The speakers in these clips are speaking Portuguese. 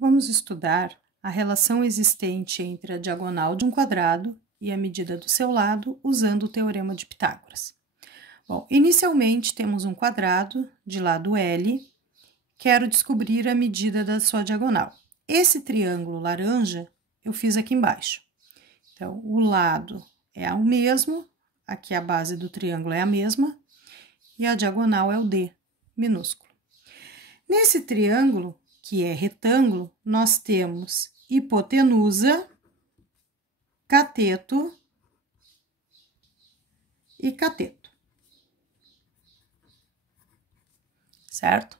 Vamos estudar a relação existente entre a diagonal de um quadrado e a medida do seu lado usando o Teorema de Pitágoras. Bom, inicialmente temos um quadrado de lado L, quero descobrir a medida da sua diagonal. Esse triângulo laranja eu fiz aqui embaixo. Então, o lado é o mesmo, aqui a base do triângulo é a mesma, e a diagonal é o D minúsculo. Nesse triângulo, que é retângulo, nós temos hipotenusa, cateto e cateto. Certo?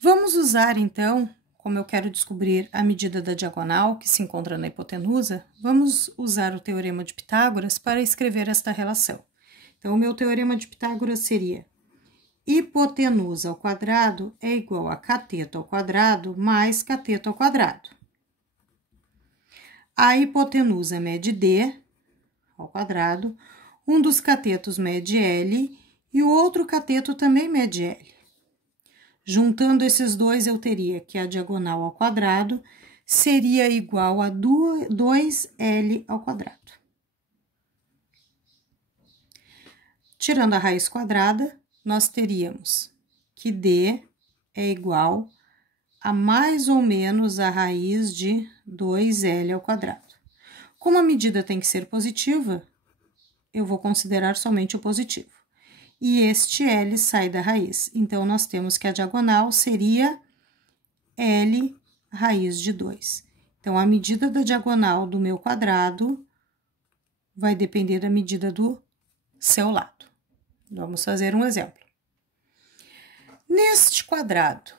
Vamos usar, então, como eu quero descobrir a medida da diagonal que se encontra na hipotenusa, vamos usar o Teorema de Pitágoras para escrever esta relação. Então, o meu Teorema de Pitágoras seria: hipotenusa ao quadrado é igual a cateto ao quadrado mais cateto ao quadrado. A hipotenusa mede D ao quadrado, um dos catetos mede L e o outro cateto também mede L. Juntando esses dois, eu teria que a diagonal ao quadrado seria igual a 2L ao quadrado. Tirando a raiz quadrada, nós teríamos que D é igual a mais ou menos a raiz de 2L ao quadrado. Como a medida tem que ser positiva, eu vou considerar somente o positivo. E este L sai da raiz. Então, nós temos que a diagonal seria L raiz de 2. Então, a medida da diagonal do meu quadrado vai depender da medida do seu lado. Vamos fazer um exemplo. Neste quadrado,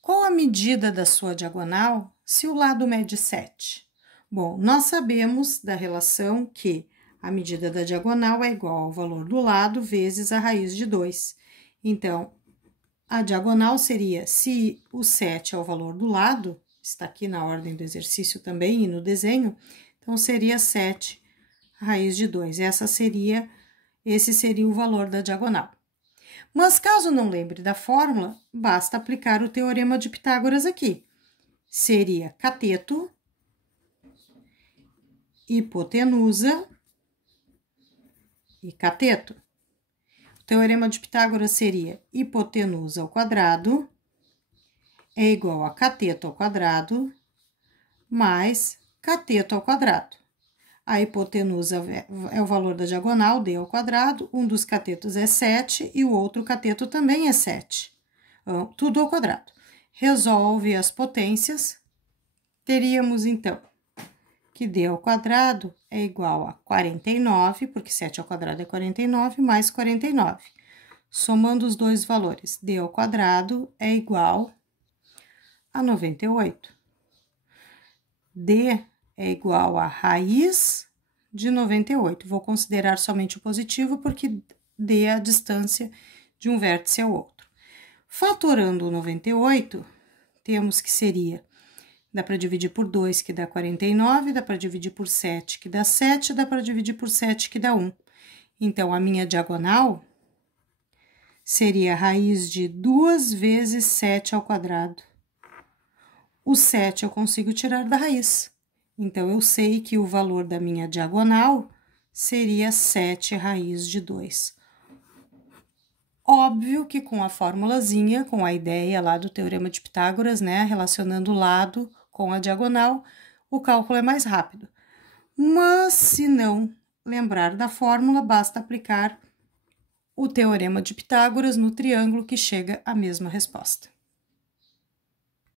qual a medida da sua diagonal se o lado mede 7? Bom, nós sabemos da relação que a medida da diagonal é igual ao valor do lado vezes a raiz de 2. Então, a diagonal seria, se o 7 é o valor do lado, está aqui na ordem do exercício também e no desenho, então seria 7 raiz de 2. Esse seria o valor da diagonal. Mas caso não lembre da fórmula, basta aplicar o Teorema de Pitágoras aqui. Seria cateto, hipotenusa e cateto. O Teorema de Pitágoras seria hipotenusa ao quadrado é igual a cateto ao quadrado mais cateto ao quadrado. A hipotenusa é o valor da diagonal, D ao quadrado, um dos catetos é 7 e o outro cateto também é 7. Tudo ao quadrado. Resolve as potências, teríamos então que D ao quadrado é igual a 49, porque 7 ao quadrado é 49, mais 49. Somando os dois valores, D ao quadrado é igual a 98. D é igual a raiz de 98. Vou considerar somente o positivo, porque D é a distância de um vértice ao outro. Fatorando o 98, temos que seria, dá para dividir por 2, que dá 49, dá para dividir por 7, que dá 7, dá para dividir por 7, que dá 1. Então, a minha diagonal seria a raiz de 2 vezes 7 ao quadrado. O 7 eu consigo tirar da raiz. Então, eu sei que o valor da minha diagonal seria 7 raiz de 2. Óbvio que com a formulazinha, com a ideia lá do Teorema de Pitágoras, né, relacionando o lado com a diagonal, o cálculo é mais rápido. Mas, se não lembrar da fórmula, basta aplicar o Teorema de Pitágoras no triângulo que chega à mesma resposta.